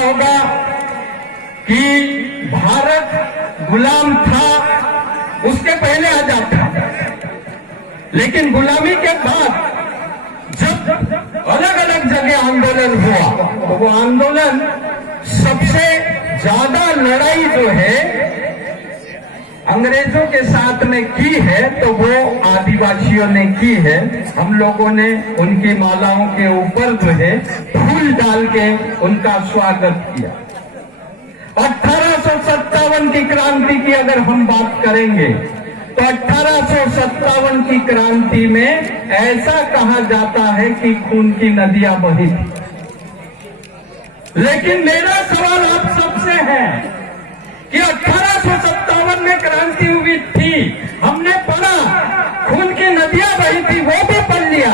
होगा कि भारत गुलाम था, उसके पहले आजाद था, लेकिन गुलामी के बाद जब अलग अलग जगह आंदोलन हुआ तो वो आंदोलन सबसे ज्यादा लड़ाई जो है अंग्रेजों के साथ में की है तो वो आदिवासियों ने की है। हम लोगों ने उनकी मालाओं के ऊपर जो है फूल डाल के उनका स्वागत किया। 1857 की क्रांति की अगर हम बात करेंगे तो 1857 की क्रांति में ऐसा कहा जाता है कि खून की नदियां बही थी। लेकिन मेरा सवाल आप सबसे है कि 1857 में क्रांति हुई थी, हमने पढ़ा खून की नदियां बही थी, वो भी पढ़ लिया,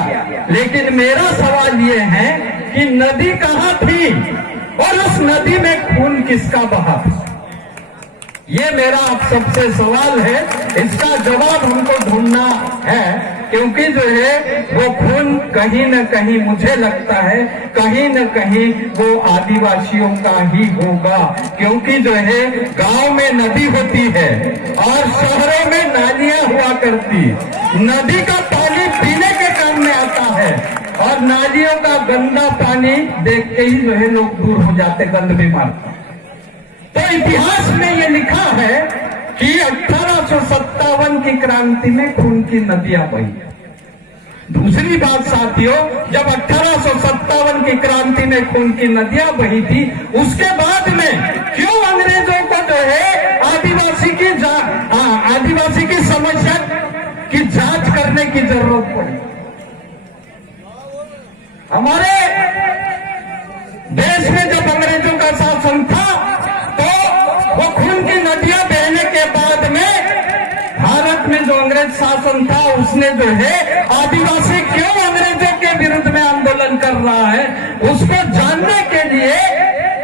लेकिन मेरा सवाल ये है कि नदी कहां थी और उस नदी में खून किसका बहा? ये मेरा आप सबसे सवाल है, इसका जवाब हमको ढूंढना है, क्योंकि जो है वो खून कहीं न कहीं मुझे लगता है कहीं न कहीं वो आदिवासियों का ही होगा, क्योंकि जो है गांव में नदी होती है और शहरों में नालियां हुआ करती। नदी का पानी पीने के काम में आता है और नालियों का गंदा पानी देख के ही जो है लोग दूर हो जाते, गंद बीमार। तो इतिहास में ये लिखा है कि 1857 की क्रांति में खून की नदियां बही। दूसरी बात साथियों, जब 1857 की क्रांति में खून की नदियां बही थी, उसके बाद में क्यों अंग्रेजों को जो है आदिवासी की समस्या की जांच करने की जरूरत पड़ी? हमारे देश में जब अंग्रेजों का शासन था तो वो खून की नदियां बहने के बाद में भारत में जो अंग्रेज शासन था उसने जो है आदिवासी क्यों अंग्रेजों के विरुद्ध में आंदोलन कर रहा है उसको जानने के लिए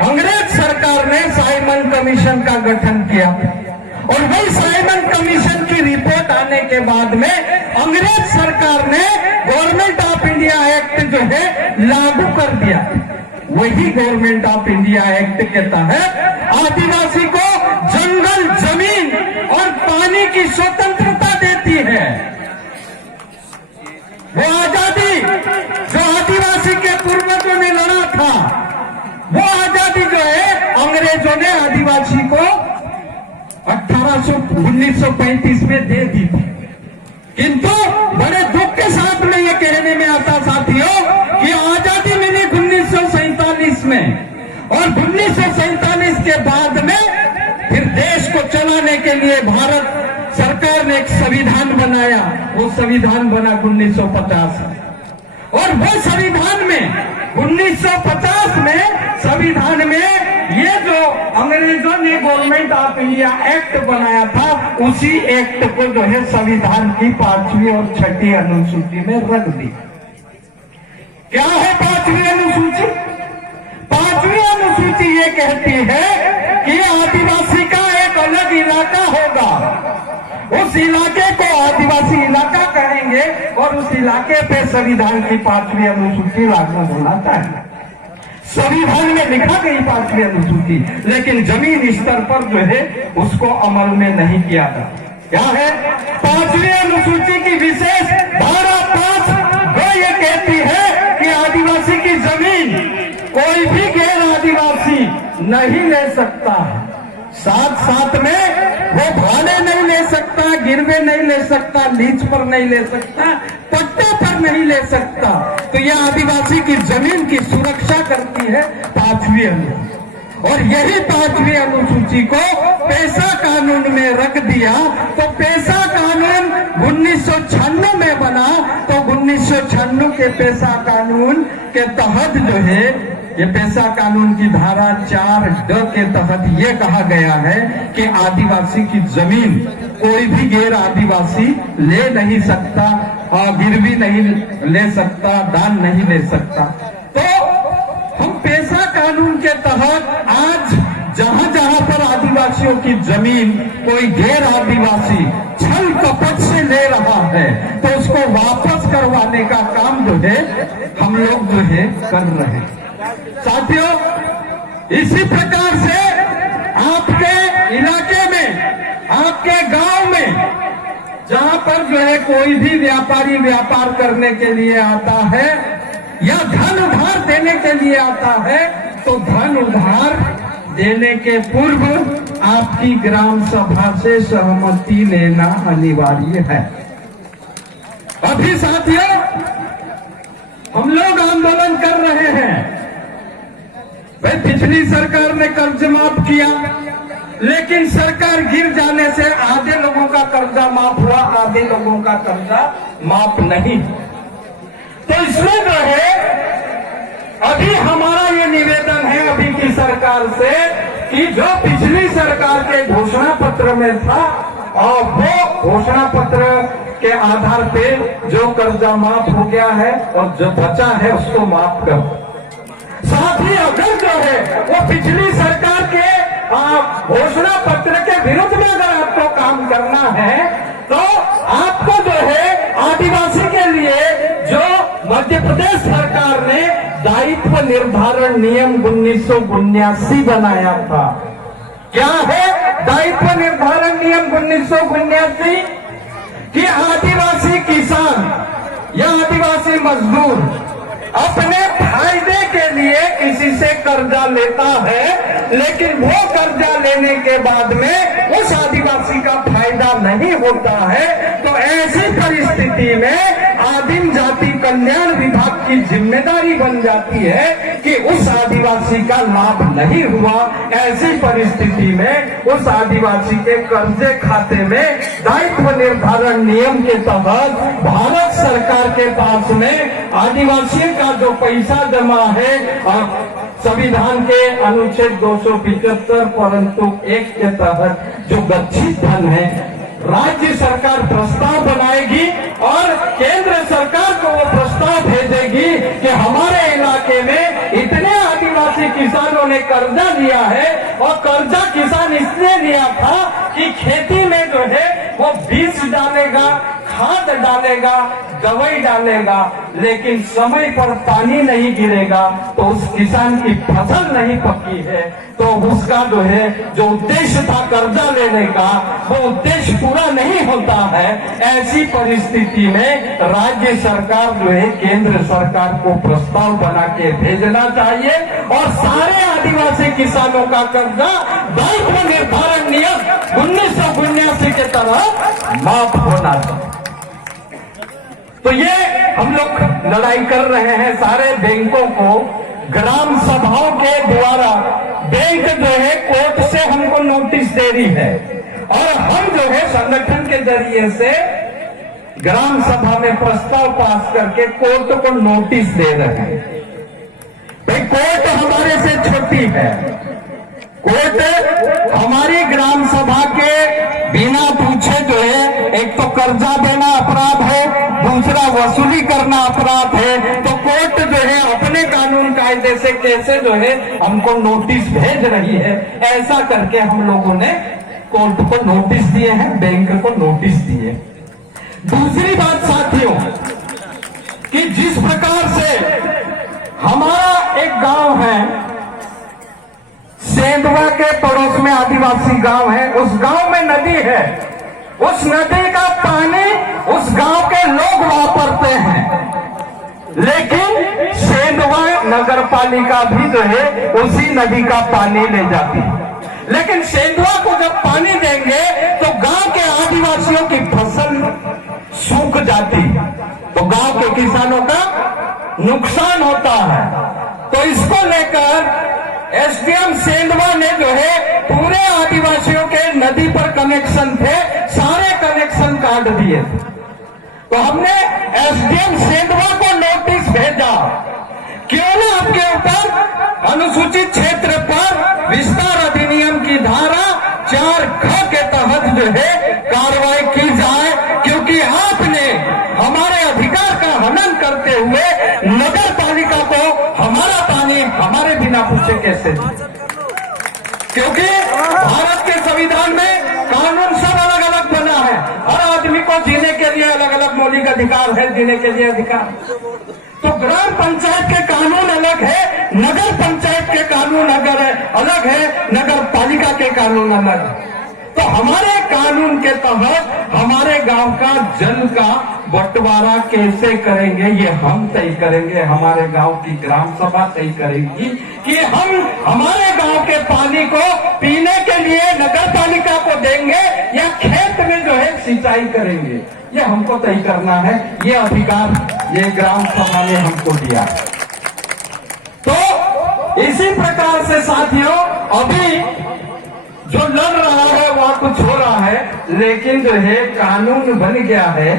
अंग्रेज सरकार ने साइमन कमीशन का गठन किया और वही साइमन कमीशन की रिपोर्ट आने के बाद में अंग्रेज सरकार ने गवर्नमेंट ऑफ इंडिया एक्ट जो है लागू कर दिया। वही गवर्नमेंट ऑफ इंडिया एक्ट के तहत आदिवासी को जंगल, जमीन और पानी की स्वतंत्रता देती है। वो आजादी जो आदिवासी के पूर्वजों ने लड़ा था, वो आजादी जो है अंग्रेजों ने आदिवासी को 1935 में दे दी थी। किंतु बड़े दुख के साथ में ये कहने में आता साथियों कि आजादी मिली 1947 में और 1947 के बाद में फिर देश को चलाने के लिए भारत सरकार ने एक संविधान बनाया। वो संविधान बना 1950 और वो संविधान में 1950 में संविधान में ये जो अंग्रेजों ने गवर्नमेंट ऑफ इंडिया एक्ट बनाया था उसी एक्ट को जो है संविधान की 5वीं और 6ठी अनुसूची में रख दिया। क्या है 5वीं अनुसूची? 5वीं अनुसूची ये कहती है कि आदिवासी का एक अलग इलाका होगा, उस इलाके को आदिवासी इलाका कहेंगे और उस इलाके पे संविधान की 5वीं अनुसूची लागू होना चाहिए। संविधान में लिखा गई 5वीं अनुसूची, लेकिन जमीन स्तर पर जो है उसको अमल में नहीं किया था। क्या है 5वीं अनुसूची की विशेष धारा 5 वो ये कहती है कि आदिवासी की जमीन कोई भी गैर आदिवासी नहीं ले सकता, साथ साथ में वो भाड़े नहीं ले सकता, गिरवे नहीं ले सकता, लीज पर नहीं ले सकता, पट्टे पर नहीं ले सकता। तो यह आदिवासी की जमीन की सुरक्षा करती है 5वीं अनुसूची। और यही 5वीं अनुसूची को पेशा कानून में रख दिया। तो पेशा कानून 1996 में बना, तो 1996 के पेशा कानून के तहत जो है ये पेशा कानून की धारा 4D के तहत ये कहा गया है कि आदिवासी की जमीन कोई भी गैर आदिवासी ले नहीं सकता और गिरवी नहीं ले सकता, दान नहीं ले सकता। तो हम पेशा कानून के तहत आज जहां जहां पर आदिवासियों की जमीन कोई गैर आदिवासी छल कपट से ले रहा है तो उसको वापस करवाने का काम जो है हम लोग जो है कर रहे हैं। साथियों, इसी प्रकार से आपके इलाके में, आपके गांव में, जहां पर जो है कोई भी व्यापारी व्यापार करने के लिए आता है या धन उधार देने के लिए आता है, तो धन उधार देने के पूर्व आपकी ग्राम सभा से सहमति लेना अनिवार्य है। अभी साथियों, हम लोग आंदोलन कर रहे हैं। भाई पिछली सरकार ने कर्ज माफ किया, लेकिन सरकार गिर जाने से आधे लोगों का कर्जा माफ हुआ, आधे लोगों का कर्जा माफ नहीं। तो इसमें जो है अभी हमारा ये निवेदन है अभी की सरकार से कि जो पिछली सरकार के घोषणा पत्र में था, और वो घोषणा पत्र के आधार पे जो कर्जा माफ हो गया है और जो बचा है उसको माफ करो। साथ ही अगर जो है वो पिछली सरकार के घोषणा पत्र के विरुद्ध में अगर आपको काम करना है, तो आपको जो है आदिवासी के लिए जो मध्य प्रदेश सरकार ने दायित्व निर्धारण नियम 1979 बनाया था। क्या है दायित्व निर्धारण नियम 1979? कि आदिवासी किसान या आदिवासी मजदूर अपने फायदे के लिए किसी से कर्जा लेता है, लेकिन वो कर्जा लेने के बाद में उस आदिवासी का फायदा नहीं होता है, तो ऐसी परिस्थिति में आदिम जाति कल्याण विभाग की जिम्मेदारी बन जाती है कि उस आदिवासी का लाभ नहीं हुआ। ऐसी परिस्थिति में उस आदिवासी के कर्जे खाते में दायित्व निर्धारण नियम के तहत भारत सरकार के पास में आदिवासियों का जो पैसा जमा है संविधान के अनुच्छेद 275 परंतु 1 के तहत जो गच्छित धन है, राज्य सरकार प्रस्ताव बनाएगी और केंद्र सरकार को वो प्रस्ताव भेजेगी कि हमारे इलाके में इतने आदिवासी किसानों ने कर्जा लिया है, और कर्जा किसान इसलिए लिया था कि खेती में जो है वो बीज डालेगा, खाद डालेगा, दवाई डालेगा, लेकिन समय पर पानी नहीं गिरेगा तो उस किसान की फसल नहीं पकी है, तो उसका जो है जो उद्देश्य था कर्जा लेने का, वो उद्देश्य पूरा नहीं होता है। ऐसी परिस्थिति में राज्य सरकार जो है केंद्र सरकार को प्रस्ताव बना के भेजना चाहिए और सारे आदिवासी किसानों का कर्जा दायित्व निर्धारण नियम 1979 के तरह माफ होना चाहिए। तो ये हम लोग लड़ाई कर रहे हैं सारे बैंकों को, ग्राम सभाओं के द्वारा बैंक जो है कोर्ट से हमको नोटिस दे रही है, और हम जो है संगठन के जरिए से ग्राम सभा में प्रस्ताव पास करके कोर्ट को नोटिस दे रहे हैं। भाई कोर्ट हमारे से छोटी है, कोर्ट हमारी ग्राम सभा के बिना पूछे जो है एक तो कर्जा देना अपराध है, दूसरा वसूली करना अपराध है, तो कोर्ट जो है अपने कानून कायदे से कैसे जो है हमको नोटिस भेज रही है। ऐसा करके हम लोगों ने कोर्ट को नोटिस दिए हैं, बैंक को नोटिस दिए। दूसरी बात साथियों कि जिस प्रकार से हमारा एक गांव है सेंधवा के पड़ोस में आदिवासी गांव है, उस गांव में नदी है, उस नदी का पानी उस गांव के लोग वापरते हैं, लेकिन सेंधवा नगर पालिका भी जो है उसी नदी का पानी ले जाती है। लेकिन सेंधवा को जब पानी देंगे तो गांव के आदिवासियों की फसल सूख जाती, तो गांव के किसानों का नुकसान होता है। तो इसको लेकर एसडीएम सेंधवा ने जो है पूरे आदिवासियों के नदी पर कनेक्शन थे, सारे कनेक्शन काट दिए। तो हमने एसडीएम सेंधवा को नोटिस भेजा, क्यों ना आपके ऊपर अनुसूचित क्षेत्र पर विस्तार अधिनियम की धारा 4ख के तहत जो है कार्रवाई की जाए, क्योंकि आपने हमारे अधिकार का हनन करते हुए नगर पालिका को हमारा पानी हमारे बिना पूछे कैसे, क्योंकि भारत के संविधान में कानून सब अलग अलग बना है, हर आदमी को जीने के लिए अलग अलग मौलिक अधिकार है, जीने के लिए अधिकार। तो ग्राम पंचायत के कानून अलग है, नगर पंचायत के कानून अगर अलग है, नगर पालिका के कानून अलग है। तो हमारे कानून के तहत हमारे गांव का जल का बंटवारा कैसे करेंगे ये हम तय करेंगे। हमारे गांव की ग्राम सभा तय करेगी कि हम हमारे गांव के पानी को पीने के लिए नगर पालिका को देंगे या खेत में जो है सिंचाई करेंगे, ये हमको तय करना है। ये अधिकार ये ग्राम सभा ने हमको दिया। तो इसी प्रकार से साथियों, अभी जो लड़ रहा है वह कुछ हो रहा है, लेकिन जो है कानून बन गया है।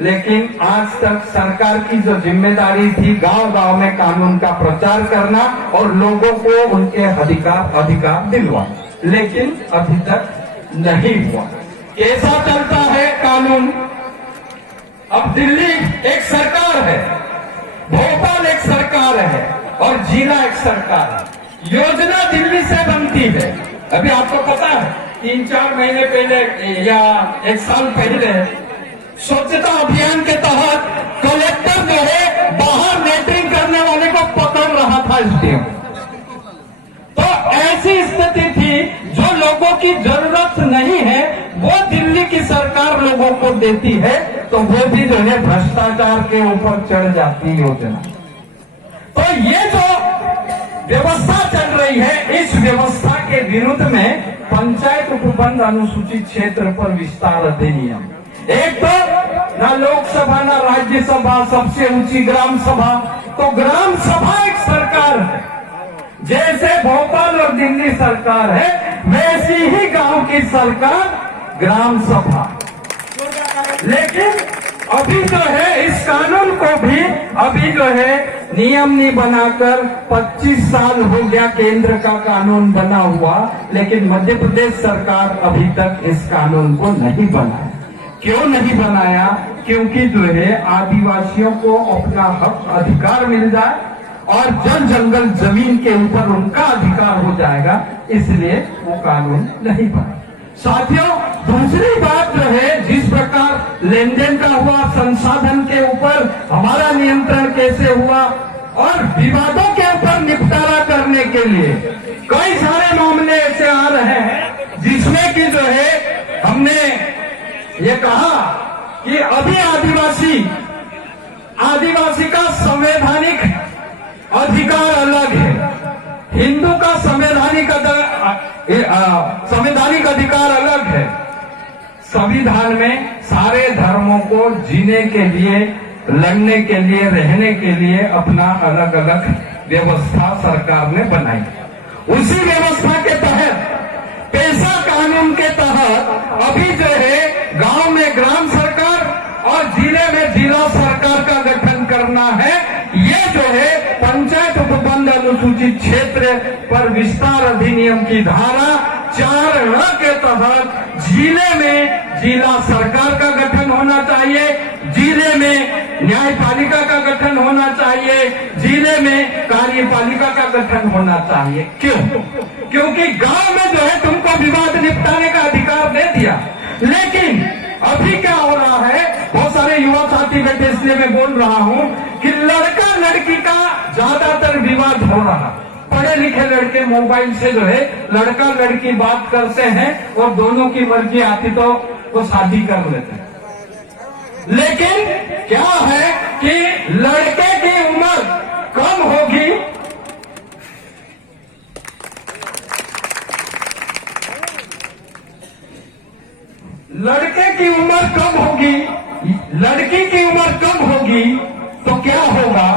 लेकिन आज तक सरकार की जो जिम्मेदारी थी गांव गांव में कानून का प्रचार करना और लोगों को उनके अधिकार दिलवाना, लेकिन अभी तक नहीं हुआ। कैसा चलता है कानून? अब दिल्ली एक सरकार है, भोपाल एक सरकार है और जिला एक सरकार है। योजना दिल्ली से बनती है। अभी आपको पता है 3-4 महीने पहले या 1 साल पहले स्वच्छता अभियान के तहत कलेक्टर जो है बाहर लेटरिंग करने वाले को पकड़ रहा था एसडीएम। तो ऐसी स्थिति थी, जो लोगों की जरूरत नहीं है वो दिल्ली की सरकार लोगों को देती है, तो वो भी जो है भ्रष्टाचार के ऊपर चढ़ जाती है योजना। तो ये जो व्यवस्था चल रही है, इस व्यवस्था के विरुद्ध में पंचायत उपबंध अनुसूचित क्षेत्र पर विस्तार अधिनियम, एक तो ना लोकसभा ना राज्यसभा, सबसे ऊंची ग्राम सभा। तो ग्राम सभा एक सरकार है, जैसे भोपाल और दिल्ली सरकार है वैसी ही गांव की सरकार ग्राम सभा। लेकिन अभी जो है इस कानून को भी अभी जो है नियम नहीं बनाकर 25 साल हो गया केंद्र का कानून बना हुआ, लेकिन मध्य प्रदेश सरकार अभी तक इस कानून को नहीं बनाया। क्यों नहीं बनाया? क्योंकि जो है आदिवासियों को अपना हक अधिकार मिल जाए और जल जंगल जमीन के ऊपर उनका अधिकार हो जाएगा, इसलिए वो कानून नहीं बना। साथियों, दूसरी बात जो है, जिस प्रकार लेन देन का हुआ, संसाधन के ऊपर हमारा नियंत्रण कैसे हुआ और विवादों के ऊपर निपटारा करने के लिए कई सारे मामले ऐसे आ रहे हैं जिसमें कि जो है हमने ये कहा कि अभी आदिवासी का संवैधानिक अधिकार अलग है, हिंदू का संवैधानिक अधिकार अलग है। संविधान में सारे धर्मों को जीने के लिए, लड़ने के लिए, रहने के लिए अपना अलग अलग व्यवस्था सरकार ने बनाई। उसी व्यवस्था के तहत पेशा कानून के तहत अभी जो है गांव में ग्राम सरकार और जिले में जिला सरकार का गठन करना है। ये जो है पंचायत उपबंध अनुसूचित क्षेत्र पर विस्तार अधिनियम की धारा 4 के तहत जिले में जिला सरकार का गठन होना चाहिए, जिले में न्यायपालिका का गठन होना चाहिए, जिले में कार्यपालिका का गठन होना चाहिए। क्यों? क्योंकि गांव में जो है तुमको विवाद निपटाने का अधिकार दे दिया, लेकिन अभी क्या हो रहा है, बहुत सारे युवा साथी बैठे इसलिए मैं बोल रहा हूं कि लड़का लड़की का ज्यादातर विवाद हो रहा। पढ़े लिखे लड़के मोबाइल से जो है लड़का लड़की बात करते हैं और दोनों की मर्जी आती तो वो शादी कर लेते हैं। लेकिन क्या है कि लड़के की उम्र कम होगी, लड़के की उम्र कम होगी, लड़की की उम्र कम होगी, तो क्या होगा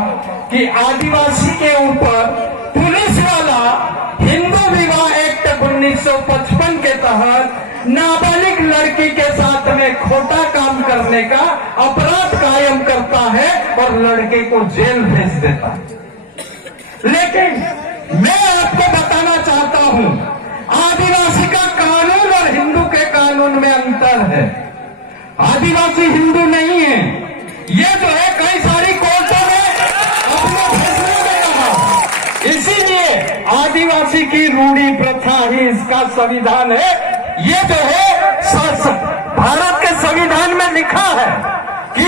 कि आदिवासी के ऊपर पुलिस वाला हिंदू विवाह एक्ट 1955 के तहत नाबालिग लड़की के साथ में खोटा काम करने का अपराध कायम करता है और लड़के को जेल भेज देता है। लेकिन मैं आपको बताना चाहता हूं, आदिवासी का कानून और हिंदू के कानून में अंतर है। आदिवासी हिंदू नहीं है। ये जो है कई सारी कोर्टों में अपने फैसले में कहा। इसीलिए आदिवासी की रूढ़ी प्रथा ही इसका संविधान है। ये जो है भारत के संविधान में लिखा है कि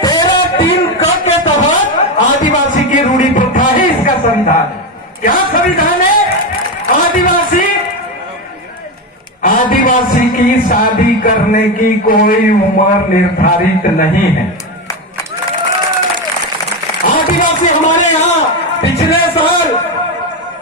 13(3) के तहत आदिवासी की रूढ़ी प्रथा ही इसका संविधान है। क्या संविधान है? आदिवासी की शादी करने की कोई उम्र निर्धारित नहीं है। आदिवासी हमारे यहाँ पिछले साल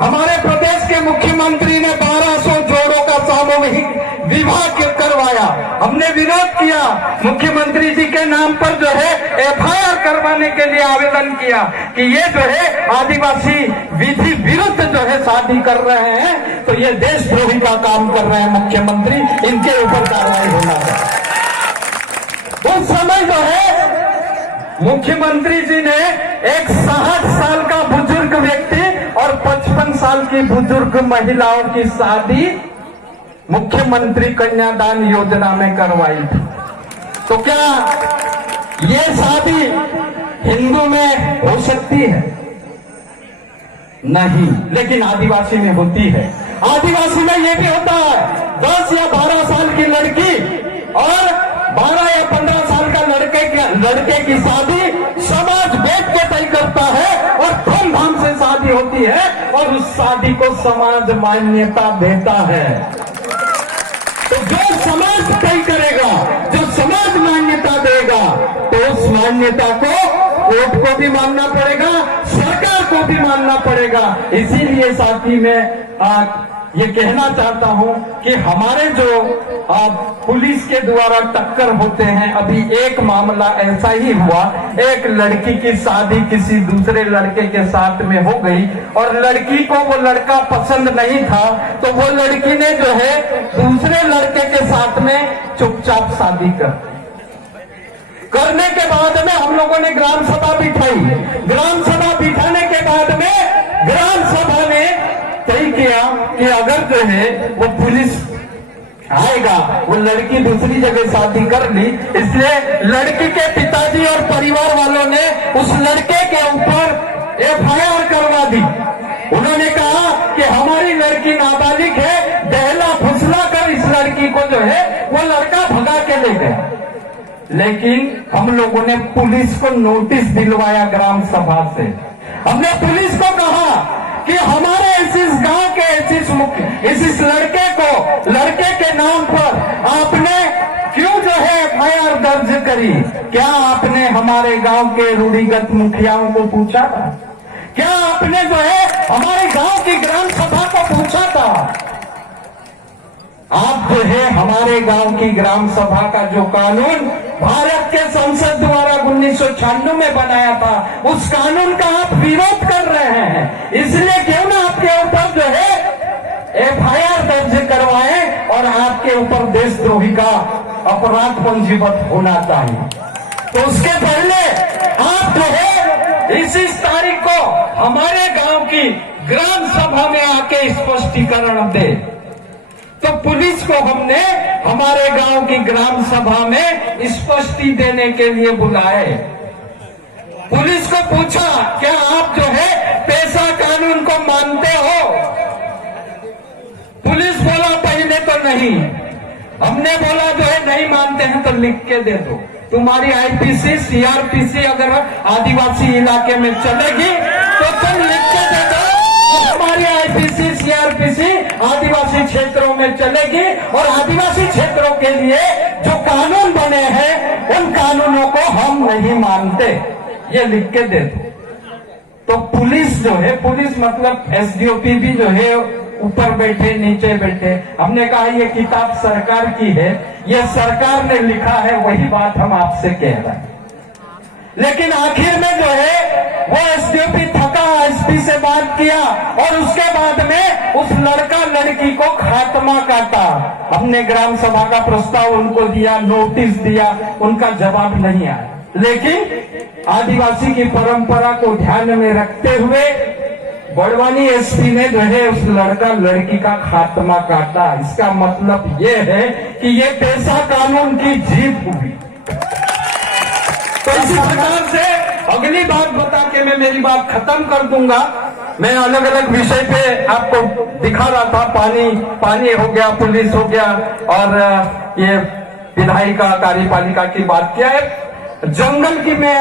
हमारे प्रदेश के मुख्यमंत्री ने 1200 जोड़ों का सामूहिक विवाह करवाया। हमने विरोध किया, मुख्यमंत्री जी के नाम पर जो है एफआईआर करवाने के लिए आवेदन किया कि ये जो है आदिवासी विधि विरुद्ध जो है शादी कर रहे हैं, तो ये देशद्रोही का काम कर रहे हैं मुख्यमंत्री, इनके ऊपर कार्रवाई होना चाहिए। उस समय जो है मुख्यमंत्री जी ने एक 60 साल का बुजुर्ग व्यक्ति और 55 साल की बुजुर्ग महिलाओं की शादी मुख्यमंत्री कन्यादान योजना में करवाई थी। तो क्या ये शादी हिंदू में हो सकती है? नहीं, लेकिन आदिवासी में होती है। आदिवासी में ये भी होता है 10 या 12 साल की लड़की और 12 या 15 साल का लड़के की शादी समाज बैठ के तय करता है और धूमधाम से शादी होती है और उस शादी को समाज मान्यता देता है। तो जो समाज तय करेगा, जो समाज मान्यता देगा, तो उस मान्यता को कोर्ट को भी मानना पड़ेगा, सरकार को भी मानना पड़ेगा। इसीलिए साथी मैं ये कहना चाहता हूं कि हमारे जो पुलिस के द्वारा टक्कर होते हैं, अभी एक मामला ऐसा ही हुआ, एक लड़की की शादी किसी दूसरे लड़के के साथ में हो गई और लड़की को वो लड़का पसंद नहीं था, तो वो लड़की ने जो है दूसरे लड़के के साथ में चुपचाप शादी करने के बाद में हम लोगों ने ग्राम सभा बिठाई। ग्राम सभा बिठाने के बाद में ग्राम सभा ने तय किया कि अगर जो है वो पुलिस आएगा, वो लड़की दूसरी जगह शादी कर ली, इसलिए लड़की के पिताजी और परिवार वालों ने उस लड़के के ऊपर एफआईआर करवा दी। उन्होंने कहा कि हमारी लड़की नाबालिग है, दहला फुसला कर इस लड़की को जो है वो लड़का भगा के ले गया। लेकिन हम लोगों ने पुलिस को नोटिस दिलवाया ग्राम सभा से। हमने पुलिस को कहा कि हमारे इस गांव के इस लड़के के नाम पर आपने क्यों जो है एफआईआर दर्ज करी? क्या आपने हमारे गांव के रूढ़िगत मुखियाओं को पूछा था? क्या आपने जो है हमारे गांव की ग्राम सभा को पूछा था? आप जो है हमारे गांव की ग्राम सभा का जो कानून भारत के संसद द्वारा 1996 में बनाया था, उस कानून का आप विरोध कर रहे हैं। इसलिए क्यों ना आपके ऊपर जो है एफआईआर दर्ज करवाएं और आपके ऊपर देशद्रोही का अपराध पंजीबद्ध होना चाहिए। तो उसके पहले आप जो है इस तारीख को हमारे गांव की ग्राम सभा में आके स्पष्टीकरण दे। तो पुलिस को हमने हमारे गांव की ग्राम सभा में स्पष्टी देने के लिए बुलाए। पुलिस को पूछा, क्या आप जो है पेशा कानून को मानते हो? पुलिस बोला पहले तो नहीं। हमने बोला जो है नहीं मानते हैं तो लिख के दे दो। तुम्हारी आईपीसी सीआरपीसी अगर आदिवासी इलाके में चलेगी तो तुम लिख के दे दो। हमारी आईपीसी सीआरपीसी आदिवासी क्षेत्रों में चलेगी और आदिवासी क्षेत्रों के लिए जो कानून बने हैं उन कानूनों को हम नहीं मानते, ये लिख के दे दो। तो पुलिस जो है, पुलिस मतलब एसडीओपी भी जो है ऊपर बैठे नीचे बैठे। हमने कहा ये किताब सरकार की है, ये सरकार ने लिखा है, वही बात हम आपसे कह रहे हैं। लेकिन आखिर में जो है वो एसडीओपी थका, एसपी से बात किया और उसके बाद में उस लड़का लड़की को खात्मा काटा। हमने ग्राम सभा का प्रस्ताव उनको दिया, नोटिस दिया, उनका जवाब नहीं आया। लेकिन आदिवासी की परंपरा को ध्यान में रखते हुए बड़वानी एसपी ने जो है उस लड़का लड़की का खात्मा काटा। इसका मतलब ये है कि ये पेशा कानून की जीत हुई। तो इसी प्रकार से अगली बात बता के मैं मेरी बात खत्म कर दूंगा। मैं अलग अलग विषय पे आपको दिखा रहा था, पानी हो गया, पुलिस हो गया और ये विधायिका कार्यपालिका की बात किया है। जंगल की मैं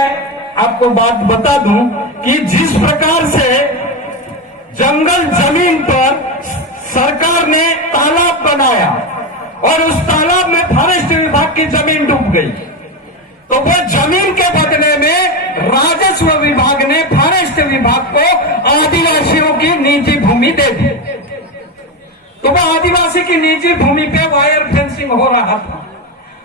आपको बात बता दूं कि जिस प्रकार से जंगल जमीन पर सरकार ने तालाब बनाया और उस तालाब में फॉरेस्ट विभाग की जमीन डूब गई, तो वो जमीन के बदले में राजस्व विभाग ने फॉरेस्ट विभाग को आदिवासियों की निजी भूमि दे दी। तो वो आदिवासी की निजी भूमि पे वायर फेंसिंग हो रहा था।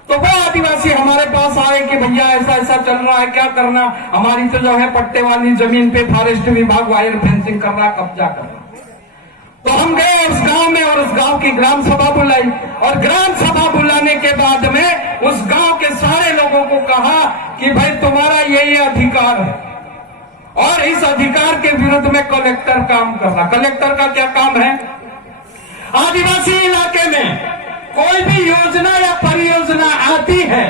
तो वो आदिवासी हमारे पास आए कि भैया ऐसा ऐसा चल रहा है, क्या करना, हमारी तो जो है पट्टे वाली जमीन पे फॉरेस्ट विभाग वायर फेंसिंग कर रहा, कब्जा कर रहा। तो हम गए उस गांव में और उस गांव की ग्राम सभा बुलाई, और ग्राम सभा बुलाने के बाद में उस गांव के सारे लोगों को कहा कि भाई तुम्हारा ये अधिकार है, और इस अधिकार के विरुद्ध में कलेक्टर काम कर रहा। कलेक्टर का क्या काम है? आदिवासी इलाके में कोई भी योजना या परियोजना आती है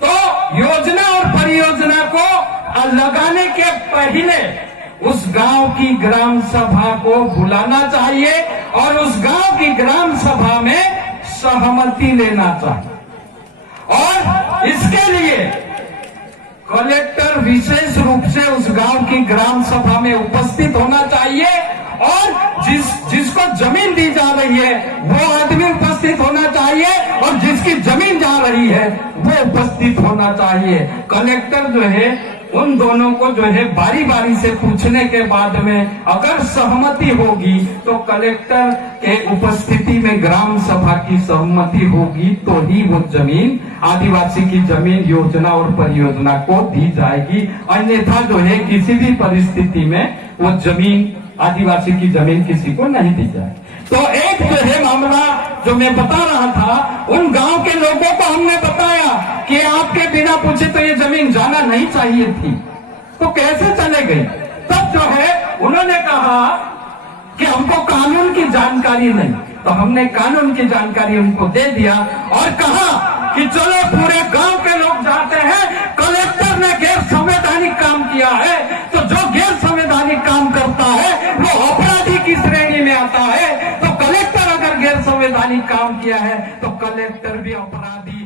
तो योजना और परियोजना को लगाने के पहले उस गांव की ग्राम सभा को बुलाना चाहिए और उस गांव की ग्राम सभा में सहमति लेना चाहिए। और इसके लिए कलेक्टर विशेष रूप से उस गांव की ग्राम सभा में उपस्थित होना चाहिए, और जिसको जमीन दी जा रही है वो आदमी उपस्थित होना चाहिए, और जिसकी जमीन जा रही है वो उपस्थित होना चाहिए। कलेक्टर जो है उन दोनों को जो है बारी बारी से पूछने के बाद में अगर सहमति होगी तो कलेक्टर के उपस्थिति में ग्राम सभा की सहमति होगी तो ही वो जमीन आदिवासी की जमीन योजना और परियोजना को दी जाएगी। अन्यथा जो है किसी भी परिस्थिति में वो जमीन आदिवासी की जमीन किसी को नहीं दी जाए। तो एक जो है मामला जो मैं बता रहा था, उन गांव के लोगों को हमने बताया कि आपके बिना पूछे तो ये जमीन जाना नहीं चाहिए थी, तो कैसे चले गई। तब जो है उन्होंने कहा कि हमको कानून की जानकारी नहीं, तो हमने कानून की जानकारी उनको दे दिया और कहा कि चलो पूरे गांव के लोग जाते हैं, कलेक्टर ने गैर संवैधानिक काम किया है, तो जो गैर संवैधानिक काम करता है वो अपराधी की श्रेणी में आता है। तो कलेक्टर अगर गैर संवैधानिक काम किया है तो कलेक्टर भी अपराधी